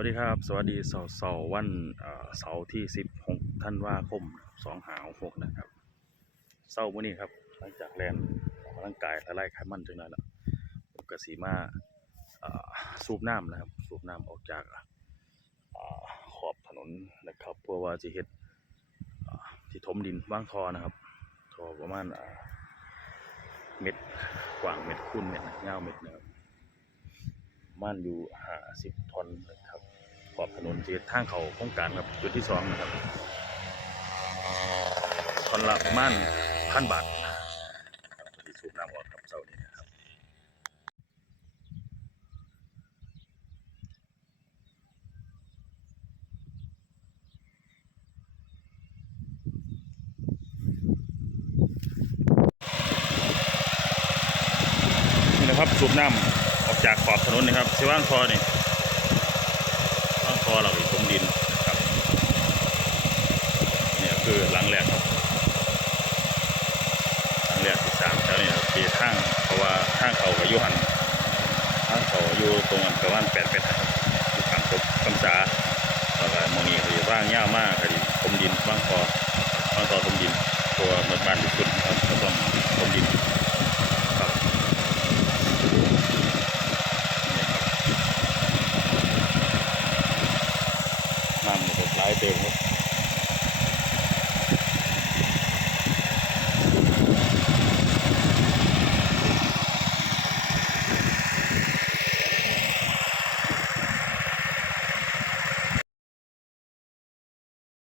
วัสดีครับ สวัสดีเสาร์เสาร์วันเสาร์ที่ 16ธันวาคม2หา6นะครับเสาร์มื้อนี้ครับ หลังจากแลนออกกำลังกายละลายไขมันจังหน่อยล้วผมกสิมาสูบน้ำนะครับ สูบน้ำออกจากอขอบถนนนะครับ เพื่อว่าสิเฮ็ดที่ถมดินว่างทอนะครับทอประมาณเอ่อเม็ดกว้างเม็ดคูณเม็ดนะยาวเม็ดนะครับม่านอยู่ห้าสิบทอนนะครับ ขอบถนนที่ทางเขาโครงการครับจุดที่สองนะครับทอนละประมาณพันบาทครับที่สูบน้ำออกครับเสาร์นี้นะครับนี่นะครับสูบน้ำออกจากขอบถนนนะครับที่ว่างคอนี่ อเราอีกตรงดินนะครับเนี่ยคือหลังแรกครับหลังแรกที่สามแถวนี้ครับที่ทางเพราะว่าทางเขากับยุหันทางเขาอยู่ตรงกันประมาณแปดเมตรครับอยู่ทางกบกำษาแล้วก็มองนี้ก็จะว่างยาวมากก็ดีถมดินว่างคอว่างคอถมดินตัวเมื่อบ้านที่สุดครับก็ต้อง ておりま